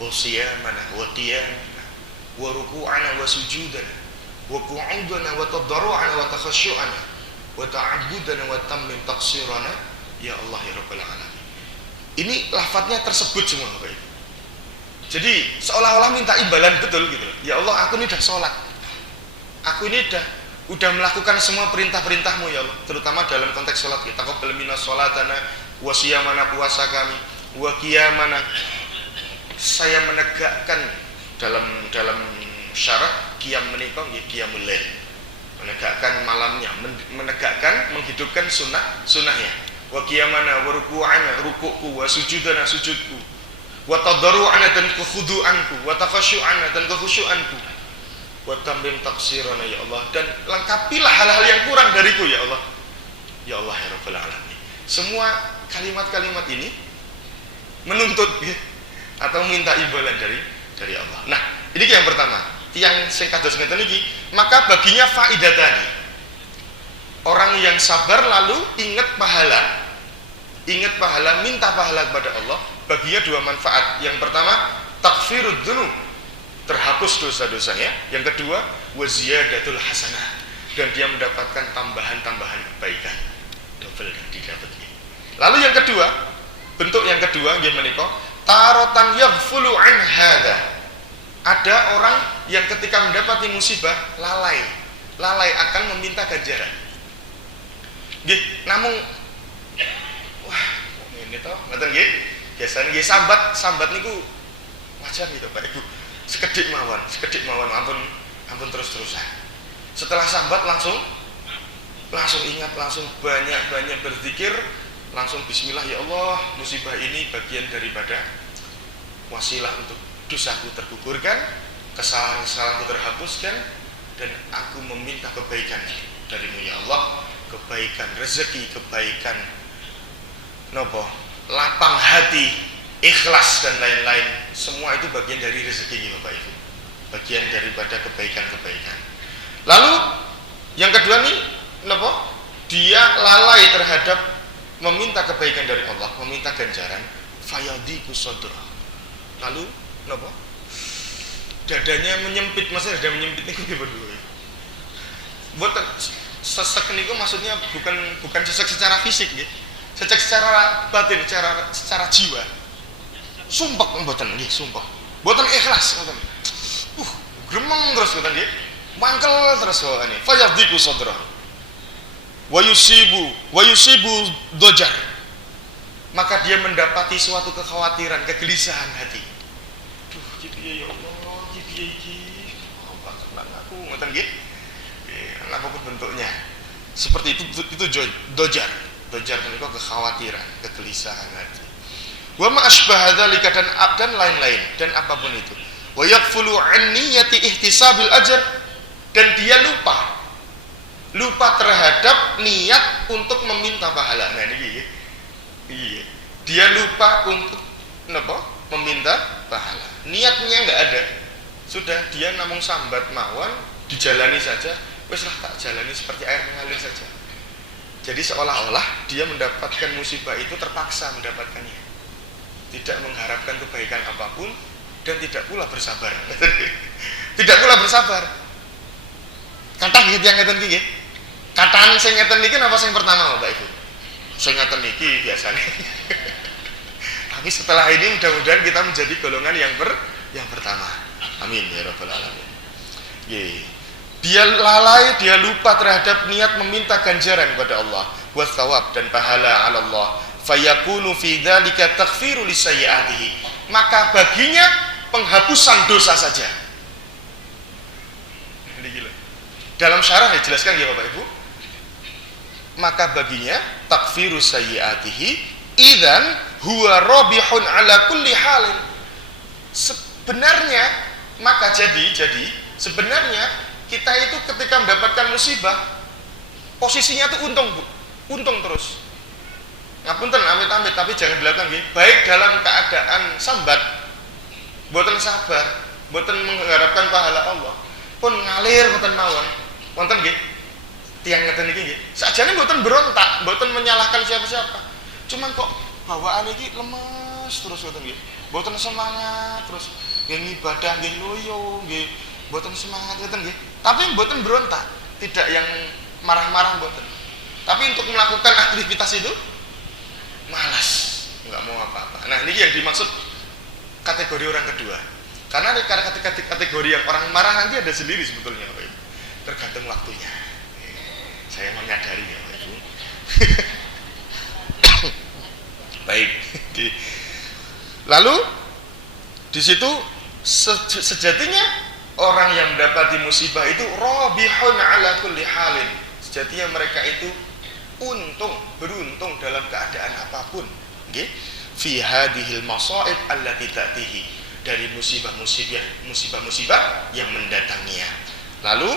wa siyamana wa qiyamana wa ruku'ana wa sujudana wa qu'udana wa tadarru'ana wa takhasyu'ana wa ta'abbudana wa tammim taqsirana ya Allah ya Rabbal alamin. Ini lafadznya tersebut semua Bapak Ibu. Jadi seolah-olah minta imbalan betul gitu. Ya Allah, aku ini udah sholat, aku ini udah melakukan semua perintah-perintahmu ya Allah, terutama dalam konteks sholat. Kita taqabbal minna sholatana wa siyamana, puasa kami, wa qiyamana, saya menegakkan dalam syarat qiyam menika nggih qiyamul lail, menegakkan malamnya, menegakkan menghidupkan sunnahnya. Wa qiyamana wa ruku'ana, ruku'ku, wa sujudana, sujudku, wa tadarru'ana, dan kekhudu'anku, wa takhasyu'ana, dan kekhusyu'anku, wa tammim taqsirana ya Allah, dan lengkapilah hal-hal yang kurang dariku ya Allah. Ya Allah ya Rabbal alamin. Semua kalimat-kalimat ini menuntut atau minta imbalan dari Allah. Nah, ini yang pertama, yang sing kados ngeten iki, maka baginya faidatani. Orang yang sabar lalu ingat pahala, minta pahala kepada Allah, baginya dua manfaat. Yang pertama, takfirud dzunub, terhapus dosa-dosanya. Yang kedua, wa ziyadatul hasanah, dan dia mendapatkan tambahan-tambahan kebaikan, double didapatnya. Lalu yang kedua, bentuk yang kedua nggih menika tarotan yaghfulu an hada. Ada orang yang ketika mendapati musibah lalai akan meminta ganjaran. Nggih, namung wah, ini toh ngoten nggih. Biasane nggih sambat niku wajar gitu Pak Ibu. Sekedhik mawon, ampun terus-terusan. Setelah sambat langsung ingat, langsung banyak berzikir, langsung bismillah ya Allah, musibah ini bagian daripada wasilah untuk dosaku tergugurkan, kesalahan-kesalahanku terhapuskan, dan aku meminta kebaikan darimu ya Allah, kebaikan rezeki, kebaikan lapang hati, ikhlas, dan lain-lain. Semua itu bagian dari rezeki Bapak Ibu, bagian daripada kebaikan-kebaikan. Lalu yang kedua nih dia lalai terhadap meminta kebaikan dari Allah, meminta ganjaran, fayadiku sadra. Lalu dadanya menyempit. Maksudnya dada menyempit niku nggih berdua. Mboten sesek niku maksudnya bukan sesek secara fisik nggih. Sesek secara batin, secara jiwa. Sumpek mboten nggih, sumpek. Mboten ikhlas ngoten. Gremeng terus ngoten nggih. Mangkel terus ini. Fayadiku sadra. Wa yusibu dojar, maka dia mendapati suatu kekhawatiran, kegelisahan hati. Duh, jadi ya Allah, jadi iki aku ngoten nggih. Apapun bentuknya. Seperti itu dojar menika kekhawatiran, kegelisahan hati. Wa ma asbaha dzalika, dan lain-lain, dan apapun itu. Wa yaghfulu an niyyati ihtisabil ajr, dan dia lupa terhadap niat untuk meminta pahala. Nah ini iya. Dia lupa untuk meminta pahala. Niatnya enggak ada. Sudah dia namung sambat mawon, dijalani saja. Wis lah tak jalani seperti air mengalir saja. Jadi seolah-olah dia mendapatkan musibah itu terpaksa mendapatkannya. Tidak mengharapkan kebaikan apapun dan tidak pula bersabar. Tidak pula bersabar. Kata gitu yang ngeten iki nggih. Kataan sing ngeten niki napa sing pertama Bapak Ibu? Sing ngeten niki biasanya. Tapi setelah ini mudah-mudahan kita menjadi golongan yang pertama. Amin ya rabbal alamin. Dia lalai, dia lupa terhadap niat meminta ganjaran kepada Allah, wasthawab dan pahala ala Allah. Fayakunu fi dzalika taghfiru lisayyi'atihi, maka baginya penghapusan dosa saja. Dalam syarah dijelaskan ya Bapak Ibu, maka baginya taghfiru sayyi'atihi idzan huwa rabihun ala kulli halin. Sebenarnya maka jadi sebenarnya kita itu ketika mendapatkan musibah posisinya tuh untung terus. Ngapunten amit-amit, tapi jangan belakang nggih. Baik dalam keadaan sambat, boten sabar, boten mengharapkan pahala Allah, pun ngalir boten mawon. Wonten nggih tiyang ngeten iki nggih. Sakjane boten berontak, boten menyalahkan siapa-siapa. Cuman kok bawaan iki lemes terus ngoten nggih. Boten semangat terus nggih ibadah nggih loyo nggih, boten semangat ngoten nggih. Tapi boten berontak, tidak yang marah-marah boten. Tapi untuk melakukan aktivitas itu malas, nggak mau apa-apa. Nah ini yang dimaksud kategori orang kedua. Karena kategori yang orang marah nanti ada sendiri sebetulnya Bapak Ibu. Tergantung waktunya. Saya menyadari ya Bapak Ibu. Baik. Lalu di situ sejatinya orang yang mendapati musibah itu rabihun ala kulli halin. Sejatinya mereka itu beruntung dalam keadaan apapun, nggih. Fi hadhil masaib allati ta'tihi, dari musibah yang mendatanginya. Lalu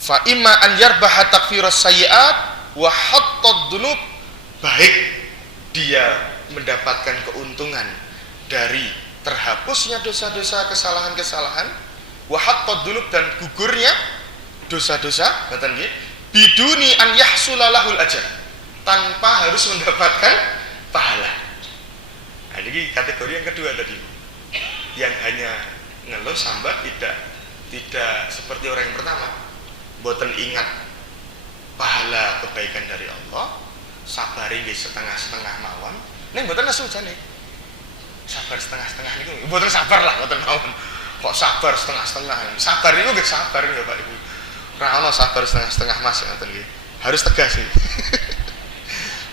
fa imma an yarbaha takfiras sayyi'at wa hattad dzunub, baik dia mendapatkan keuntungan dari terhapusnya dosa-dosa, kesalahan-kesalahan, wa hattad dzunub, dan gugurnya dosa-dosa, ngoten nggih. Biduni an yahsula lahul ajr, tanpa harus mendapatkan pahala. Nah, ini kategori yang kedua tadi, yang hanya ngeluh sambat, tidak seperti orang yang pertama, boten ingat pahala kebaikan dari Allah, sabari nggih setengah-setengah mawon. Ning boten nesu jane. Sabar setengah-setengah niku boten sabar lah, boten mawon. Kok sabar setengah-setengah? Sabar niku nggih sabar ya Pak Ibu. Ora ana sabar setengah-setengah Mas ngoten nggih. Harus tegas nih.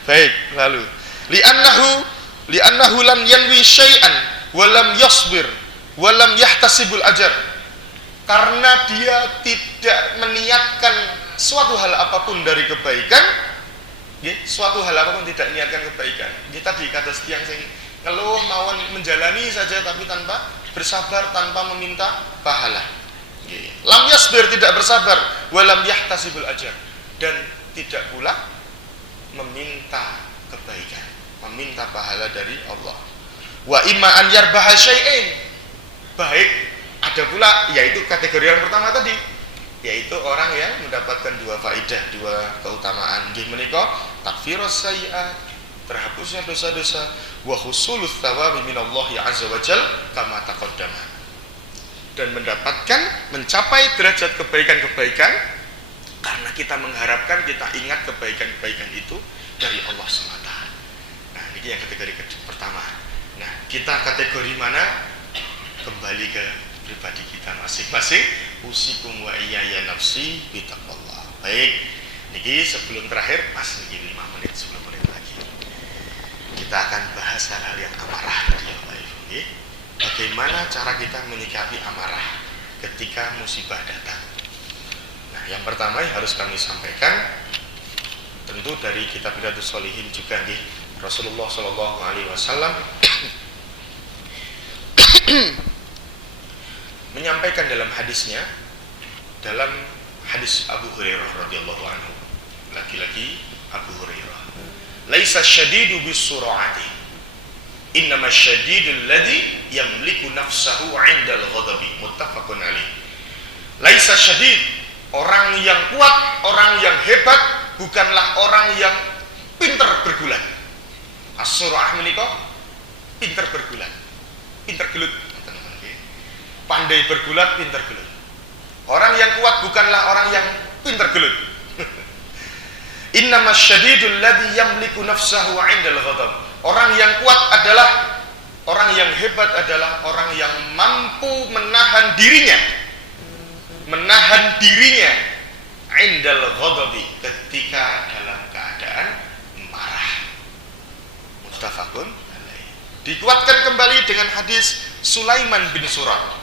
Baik, lalu li'annahu lam yanwi syai'an wa lam yasbir wa lam yahtasibul ajr. Karena dia tidak meniatkan suatu hal apapun dari kebaikan, nggih, suatu hal apapun tidak niatkan kebaikan. Nggih tadi kata setiang sing ngeluh mawon menjalani saja tapi tanpa bersabar, tanpa meminta pahala. Lam yasbir, tidak bersabar, walam yahtasibul ajr, dan tidak pula meminta kebaikan, meminta pahala dari Allah. Wa imma an yarbaha syai'in, baik ada pula yaitu kategori yang pertama tadi, yaitu orang yang mendapatkan dua faidah, dua keutamaan. Nggih menika takfirus sayyi'at, terhapusnya dosa-dosa, wa husulus tsawabi minallahi azza wajal kama taqaddama, dan mencapai derajat kebaikan-kebaikan karena kita mengharapkan, kita ingat kebaikan-kebaikan itu dari Allah SWT. Nah ini yang kategori pertama. Nah kita kategori mana? Kembali ke pribadi kita masing-masing. Usikum wa iyaya nafsi bitaqwallah. Baik, niki sebelum terakhir pas niki 5 menit 10 menit lagi kita akan bahas hal-hal yang amarah tadi ya Pak Ibu. Bagaimana cara kita menyikapi amarah ketika musibah datang. Nah yang pertama yang harus kami sampaikan, tentu dari kitab Riyadhus Shalihin juga nih, Rasulullah Shallallahu Alaihi Wasallam menyampaikan dalam hadisnya, dalam hadis Abu Hurairah radhiyallahu anhu, laki-laki Abu Hurairah, laisa syadidu bisur'ati, innama syadidul ladzi yamliku nafsahu 'indal ghadabi, muttafaqun alaih. Laisa syadid, orang yang kuat, orang yang hebat bukanlah orang yang pinter bergulat. As-sur'ah menika pinter bergulat, pinter gelut, pandai bergulat, pinter gelut. Orang yang kuat bukanlah orang yang pinter gelut. Innamas syadidul ladzi yamliku nafsahu 'indal ghadab. Orang yang kuat adalah, orang yang hebat adalah orang yang mampu menahan dirinya, indal ghadabi, ketika dalam keadaan marah. Muttafaqun alaih. Dikuatkan kembali dengan hadis Sulaiman bin Surad.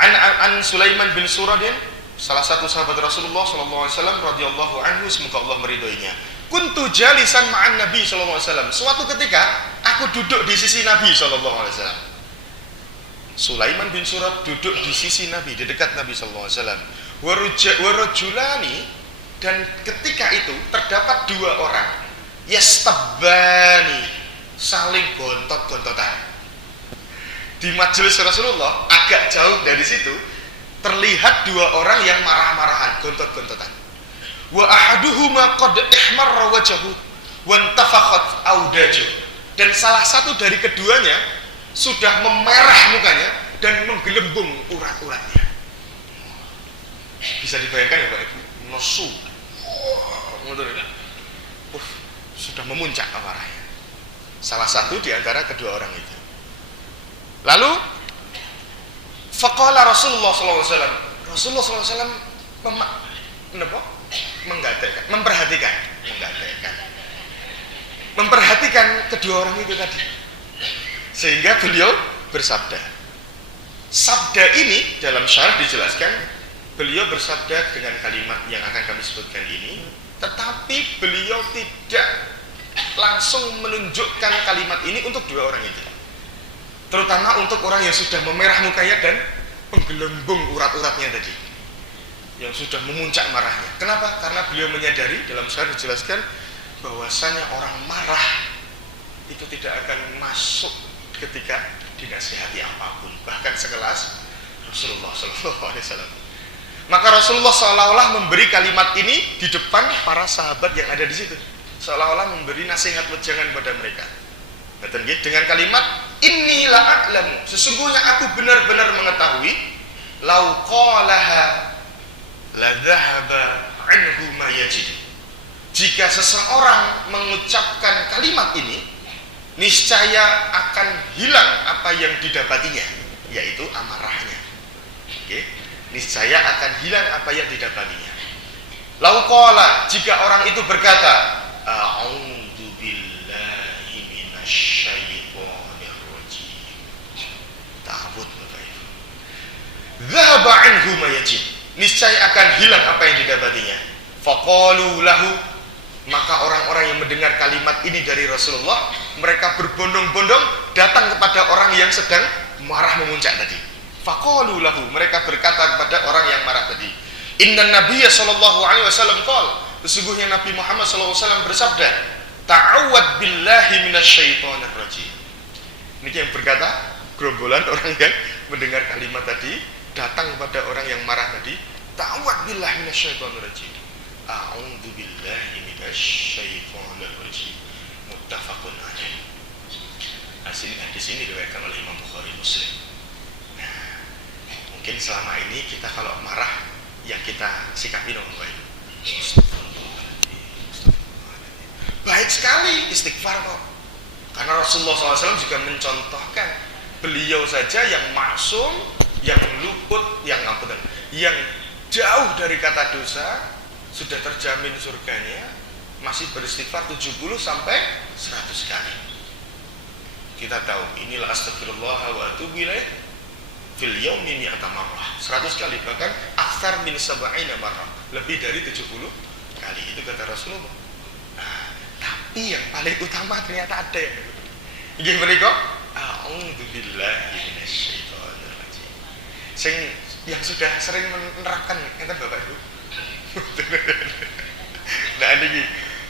An Sulaiman bin Suradin, salah satu sahabat Rasulullah sallallahu alaihi wasallam radhiyallahu anhu, semoga Allah meridhoinya. Kuntu jalisan ma'an Nabi sallallahu alaihi wasallam. Suatu ketika aku duduk di sisi Nabi sallallahu alaihi wasallam. Sulaiman bin Surad duduk di sisi Nabi, di dekat Nabi sallallahu alaihi wasallam. Warajulani, dan ketika itu terdapat dua orang yastabbani, saling gontot-gontotan. Di majelis Rasulullah agak jauh dari situ terlihat dua orang yang marah-marahan, gontot-gontotan. Wa ahaduhuma qad ihmarra wajhahu wa intafakhat audaju. Dan salah satu dari keduanya sudah memerah mukanya dan menggelembung urat-uratnya. Bisa dibayangkan ya Pak Ibu, nesu. Sudah memuncak amarahnya. Salah satu di antara kedua orang itu. Lalu faqala Rasulullah sallallahu alaihi wasallam, Rasulullah sallallahu alaihi wasallam memperhatikan kedua orang itu tadi, sehingga beliau bersabda. Sabda ini dalam syarah dijelaskan, beliau bersabda dengan kalimat yang akan kami sebutkan ini, tetapi beliau tidak langsung menunjukkan kalimat ini untuk dua orang itu, terutama untuk orang yang sudah memerah mukanya dan menggelembung urat-uratnya tadi, yang sudah memuncak marahnya. Kenapa? Karena beliau menyadari, dalam syarah dijelaskan, bahwasanya orang marah itu tidak akan masuk ketika dinasihati apapun, bahkan sekelas Rasulullah SAW. Maka Rasulullah seolah-olah memberi kalimat ini di depan para sahabat yang ada di situ, seolah-olah memberi nasihat wejangan pada mereka. Dengan kalimat inni la a'lamu, sesungguhnya aku benar-benar mengetahui, lau qalaha la dhahaba anhu ma yajid. Jika seseorang mengucapkan kalimat ini, niscaya akan hilang apa yang didapatinya, yaitu amarahnya. Niscaya akan hilang apa yang didapatinya. Lau qala, jika orang itu berkata, a'udzu billahi minasyaitonir rajim, ta'awud Bapak Ibu, dhahaba anhu ma yajid, niscaya akan hilang apa yang didapatinya. Faqalu lahu, maka orang-orang yang mendengar kalimat ini dari Rasulullah, mereka berbondong-bondong datang kepada orang yang sedang marah memuncak tadi. Faqalu lahu, mereka berkata kepada orang yang marah tadi, inna nabiyya sallallahu alaihi wasallam qala, sesungguhnya Nabi Muhammad sallallahu alaihi wasallam bersabda, ta'awwad billahi minasyaitonir rajim. Ini yang berkata gerombolan orang yang mendengar kalimat tadi datang kepada orang yang marah tadi, ta'awwad billahi minasyaitonir rajim, a'udzu billahi minasyaitonir rajim, muttafaqun alaih. Hadis ini diriwayatkan oleh Imam Bukhari Muslim. Nah, mungkin selama ini kita kalau marah yang kita sikapi dengan baik, baik sekali istighfar kok. Karena Rasulullah SAW juga mencontohkan, beliau saja yang maksum, yang luput, yang jauh dari kata dosa, sudah terjamin surganya, masih beristighfar 70 sampai 100 kali. Kita tahu, inilah astagfirullah wa atubu ilaih fil yaumi mi'ata marrah, 100 kali, bahkan aktsar min sab'ina marrah, lebih dari 70 kali, itu kata Rasulullah. Nah, tapi yang paling utama ternyata ada yang inggih menika a'udzubillahi minasyaitonir rajim. Sing yang sudah sering menerapkan enten Bapak Ibu. Nah niki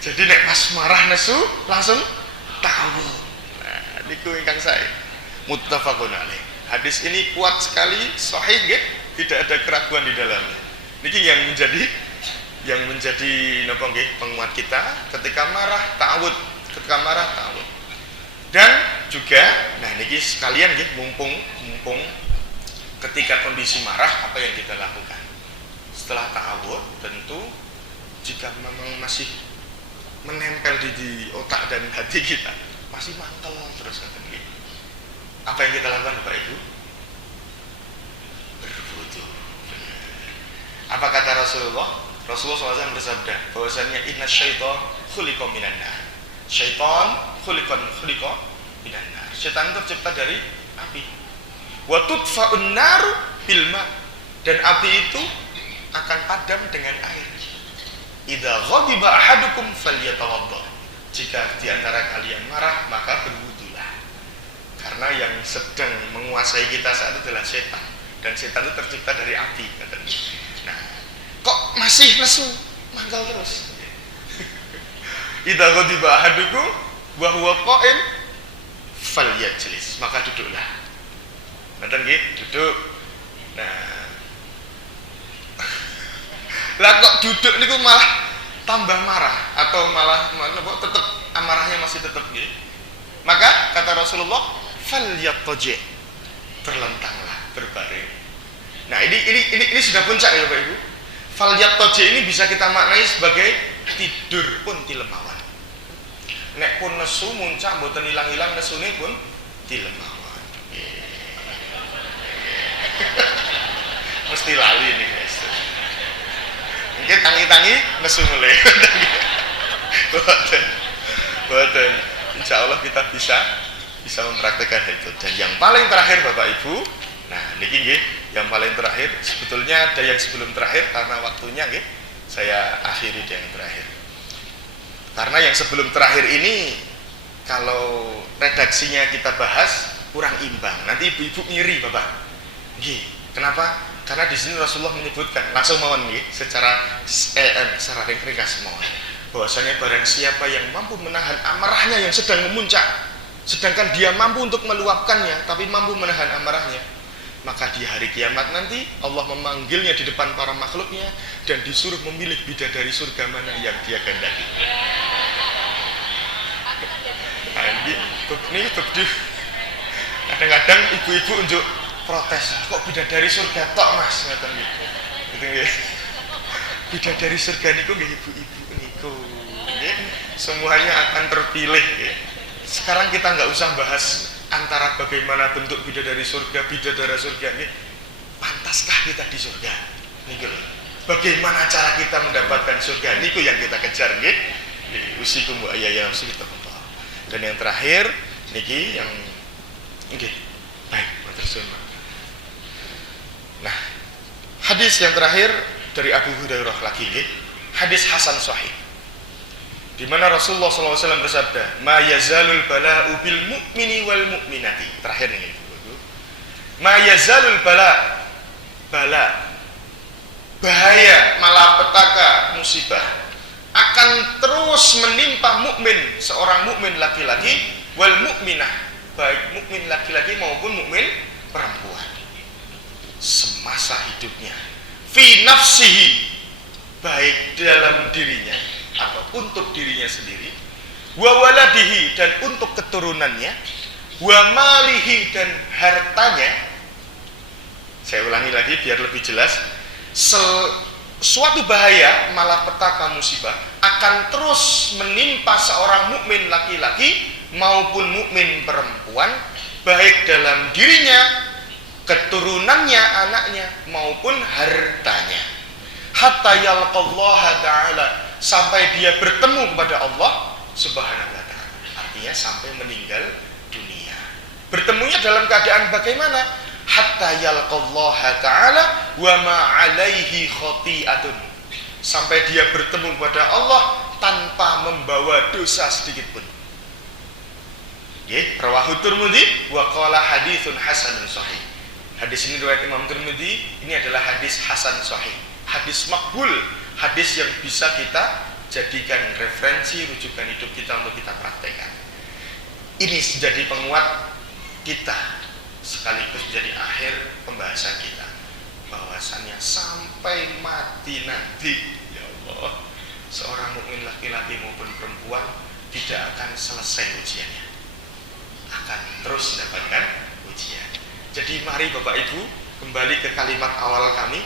jadi nek pas marah nesu langsung tahu. Nah niku ingkang sae muttafaqun alaih. Hadis ini kuat sekali, sahih nggih, tidak ada keraguan di dalamnya. Niki yang menjadi napa nggih penguat kita ketika marah ta'awud, Dan juga nah niki sekalian nggih mumpung ketika kondisi marah apa yang kita lakukan. Setelah ta'awud tentu jika memang masih menempel di otak dan hati kita, masih mangkel terus kata nggih. Apa yang kita lakukan Bapak Ibu? Berwudu. Apa kata Rasulullah? Rasulullah SAW bersabda bahwasanya inna syaitan khuliqa minan nar. Syaitan khuliqa minan nar. Syaitan tercipta dari api. Wa tudfa'un nar bil ma. Dan api itu akan padam dengan air. Idza ghadiba ahadukum falyatawadda. Jika di antara kalian marah maka berwudulah. Karena yang sedang menguasai kita saat itu adalah setan, dan setan itu tercipta dari api katanya. Nah, kok masih nesu, mangkal terus. Idza ghadiba ahadukum wa huwa qa'im falyajlis, maka duduklah. Ngoten nggih, duduk. Nah, lah kok duduk niku malah tambah marah atau malah tetap amarahnya masih tetap nggih. Maka kata Rasulullah falyattaji, terlentanglah, berbaring. Nah, ini sudah puncak ya Bapak Ibu. Falyattaji ini bisa kita maknai sebagai tidur pun tilemawan. Nek pun nesu muncak mboten ilang-ilang nesune pun tilemawan. Mesti lali ini guys. Mungkin tangi-tangi nesu mulai. Boten. Insya Allah kita bisa mempraktekkan itu. Dan yang paling terakhir Bapak Ibu, nah niki nggih, yang paling terakhir sebetulnya ada yang sebelum terakhir karena waktunya nggih, saya akhiri yang terakhir. Karena yang sebelum terakhir ini kalau redaksinya kita bahas kurang imbang. Nanti ibu-ibu ngiri Bapak. Nggih, kenapa? Karena di sini Rasulullah menyebutkan langsung mawon nggih secara ringkas mawon bahwasanya barang siapa yang mampu menahan amarahnya yang sedang memuncak, sedangkan dia mampu untuk meluapkannya tapi mampu menahan amarahnya, maka di hari kiamat nanti Allah memanggilnya di depan para makhluknya dan disuruh memilih bidadari surga mana yang dia kehendaki. Ini kadang-kadang ibu-ibu unjuk protes, kok bidadari surga tok Mas, ngoten gitu. Gitu nggih. Bidadari surga niku nggih ibu-ibu niku. Nggih, semuanya akan terpilih nggih. Sekarang kita nggak usah bahas antara bagaimana bentuk bidadari surga, bidadara surga nggih. Pantaskah kita di surga? Niku lho. Bagaimana cara kita mendapatkan surga? Niku yang kita kejar nggih. Usikum wa ayya kita. Dan yang terakhir niki yang nggih. Baik, matur suwun. Nah, hadis yang terakhir dari Abu Hurairah lagi nggih. Hadis hasan sahih. Di mana Rasulullah SAW bersabda, "Ma yazalul bala'u bil mu'mini wal mu'minati." Terakhir ini. Ma yazalul bahaya, malapetaka, musibah akan terus menimpa mukmin, seorang mukmin laki-laki wal mu'minah, baik mukmin laki-laki maupun mukmin perempuan. Semasa hidupnya fi nafsihi, baik dalam dirinya atau untuk dirinya sendiri, wa waladihi, dan untuk keturunannya, wa malihi, dan hartanya. Saya ulangi lagi biar lebih jelas. Suatu bahaya, malapetaka, musibah akan terus menimpa seorang mukmin laki-laki maupun mukmin perempuan, baik dalam dirinya, keturunannya, anaknya, maupun hartanya. Hatta yalqallaha ta'ala, sampai dia bertemu kepada Allah Subhanahu wa ta'ala. Artinya sampai meninggal dunia. Bertemunya dalam keadaan bagaimana? Hatta yalqallaha ta'ala wa ma 'alaihi khati'atun. Sampai dia bertemu kepada Allah tanpa membawa dosa sedikit pun. Nggih, rawahu Tirmidzi wa qala haditsun hasanun sahih. Hadis ini riwayat Imam Tirmidzi, ini adalah hadis hasan sahih. Hadis makbul, hadis yang bisa kita jadikan referensi rujukan hidup kita untuk kita praktekkan. Ini menjadi penguat kita sekaligus menjadi akhir pembahasan kita, bahwasannya sampai mati nanti, ya Allah, seorang mukmin laki-laki maupun perempuan tidak akan selesai ujiannya, akan terus mendapatkan ujian. Jadi mari Bapak Ibu kembali ke kalimat awal kami,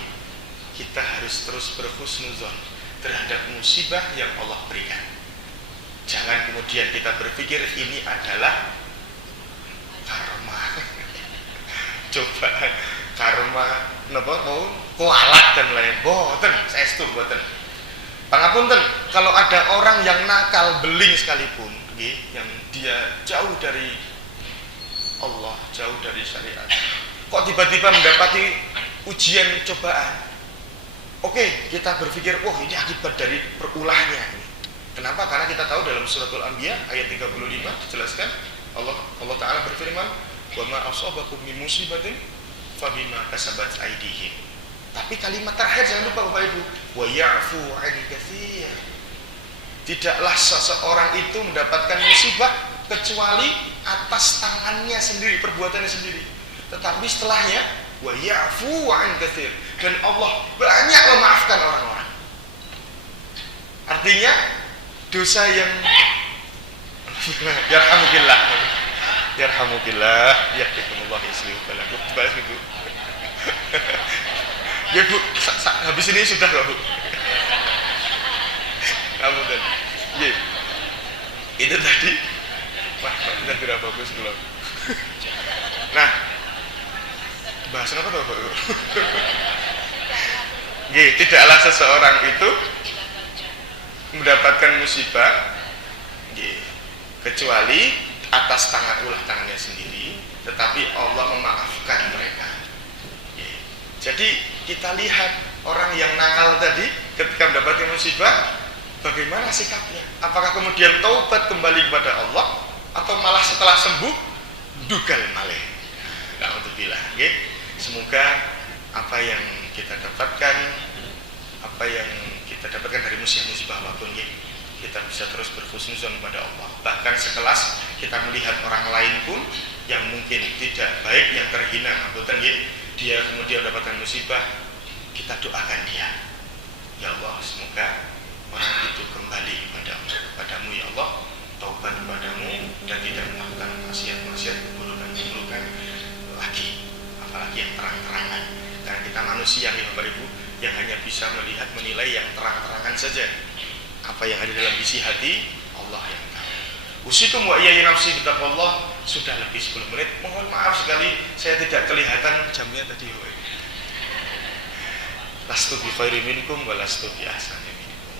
kita harus terus berhusnuzon terhadap musibah yang Allah berikan. Jangan kemudian kita berpikir ini adalah karma, cobaan, karma, napa mau kualat dan lain. Boten, saya setuju boten. Pangapunten, kalau ada orang yang nakal beling sekalipun, yang dia jauh dari Allah, jauh dari syariat, kok tiba-tiba mendapati ujian cobaan, oke, kita berpikir, wah ini akibat dari perulahnya ini. Kenapa? Karena kita tahu dalam suratul Anbiya ayat 35 dijelaskan Allah Ta'ala berfirman, wa ma asabakum min musibatin fabima kasabat aydihim. Tapi kalimat terakhir jangan lupa Bapak Ibu, wa ya'fu 'an katsir. Tidaklah seseorang itu mendapatkan musibah kecuali atas tangannya sendiri, perbuatannya sendiri. Tetapi setelahnya wa ya'fu 'an katsir, dan Allah banyak memaafkan orang-orang. Artinya dosa yang yarhamukillah, yahdikumullah yuslihu balakum. Balas Bu. Ya Bu, habis ini sudah loh Bu. Kamu dan itu tadi kita tidak bagus belum. Nah, bahasan apa tuh Pak? Tidaklah seseorang itu mendapatkan musibah kecuali atas ulah tangannya sendiri, tetapi Allah memaafkan mereka. Jadi kita lihat orang yang nakal tadi ketika mendapatkan musibah, bagaimana sikapnya? Apakah kemudian taubat kembali kepada Allah, atau malah setelah sembuh dugal malih? Nah, untuk bilang, semoga apa yang kita dapatkan, dari musibah apapun, kita bisa terus berhusnuzon kepada Allah. Bahkan sekelas kita melihat orang lain pun yang mungkin tidak baik, yang terhina, dia kemudian mendapatkan musibah, kita doakan dia, ya Allah, semoga orang itu kembali kepadamu ya Allah, taubat kepadamu, dan tidak melakukan maksiat-maksiat, keburukan lagi, apalagi yang terang-terangan. Karena kita manusia nih Bapak Ibu, yang hanya bisa melihat, menilai yang terang-terangan saja. Apa yang ada dalam isi hati, Allah yang tahu. Usikum wa iyaya nafsi bitaqwallah. Sudah lebih 10 menit. Mohon maaf sekali saya tidak kelihatan jamnya tadi. Lastu bi khairi minkum wa lastu bi ahsani minkum.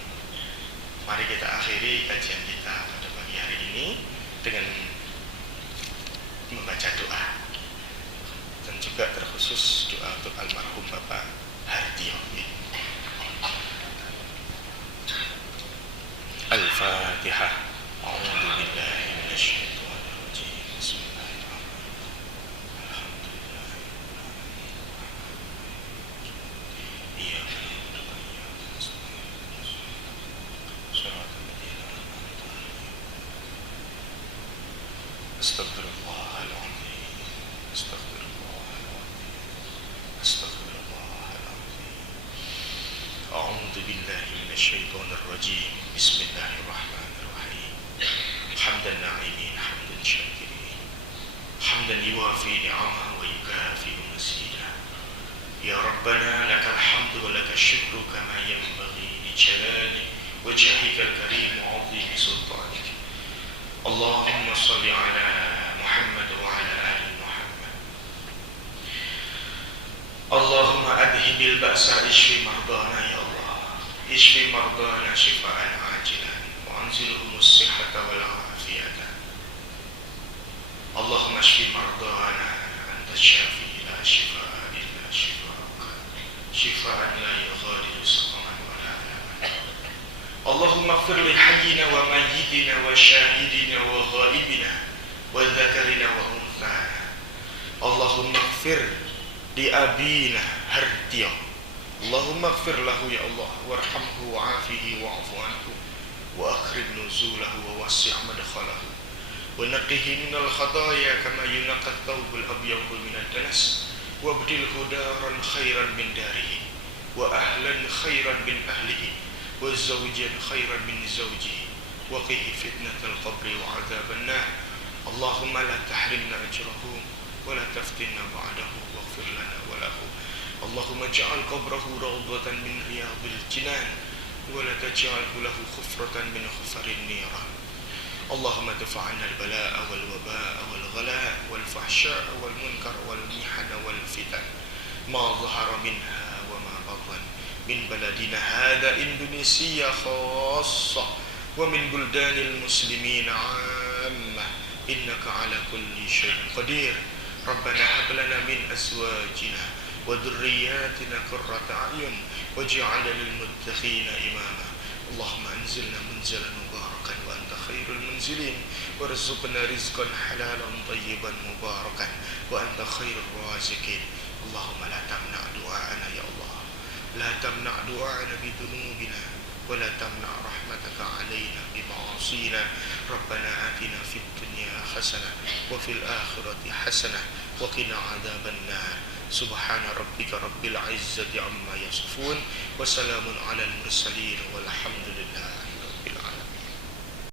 Mari kita akhiri kajian kita pada pagi hari ini dengan membaca doa, dan juga terkhusus doa untuk almarhum Bapak Hardiono. Al-Fatihah. A'udzu billahi minasyaitonir rajim. Bismillahirrahmanirrahim. Alhamdulillah. Iyyaka na'budu wa iyyaka nasta'in. Shiratal ladzina an'amta 'alaihim. Astaghfirullahaladzim. A'udzu billahi minasyaitonir rajim. Bismillahirrahmanirrahim. Hamdan na'imin, hamdan syakirin, hamdan yuwafi ni'amahu wa yukafi mazida. Ya Rabbana lakal hamdu wa lakal syukru kama yanbaghi li jalali wajhikal karim wa 'azimi sultanik. Allahumma shalli ala Muhammad wa ala ali Muhammad. Allahumma adhibil ba'sa ishfi mardana ya Allah. Ishfi mardana shifaan ajilan wa anzilhumus sihhata wal afiyata. Allahumma shfi mardana anta syafi la shifaa illa shifaa'uka, shifaan la yughadiru saqaman wa la alaman. Allahumma ighfir li وشاهدنا وغائبنا وذكرنا وأنثانا اللهم اغفر لأبينا هرديا اللهم اغفر له يا الله وارحمه وعافه واعف عنه وأخرج نزوله ووسع مدخله ونقه من الخطايا كما ينقى الثوب الأبيض من الدنس وابدله دارا خيرا من داره وأهلا خيرا من أهله وزوجا خيرا من زوجه وقه فتنة القبر وعذاب النار اللهم لا تحرمنا أجره ولا تفتنا بعده واغفر لنا وله اللهم اجعل قبره روضة من رياض الجنان ولا تجعله له خفرة من خفر النيران اللهم ادفع عنا البلاء والوباء والغلاء والفحشاء والمنكر والمحن والفتن ما ظهر منها وما بطن من بلدنا هذا إندونيسيا خاصة ومن بلدان المسلمين عامة إنك على كل شيء قدير ربنا هب لنا من أزواجنا وذرياتنا قرة أعين واجعلنا للمتقين إماما اللهم أنزلنا منزلا مباركا وأنت خير المنزلين وارزقنا رزقا حلالا طيبا مباركا وأنت خير الرازقين اللهم لا تمنع دعاءنا يا الله لا تمنع دعاءنا بذنوبنا ولا تمنع رحمتك علينا بمعاصينا ربنا آتنا في الدنيا حسنة وفي الآخرة حسنة وقنا عذاب النار سبحان ربك رب العزة عما يصفون وسلام على المرسلين والحمد لله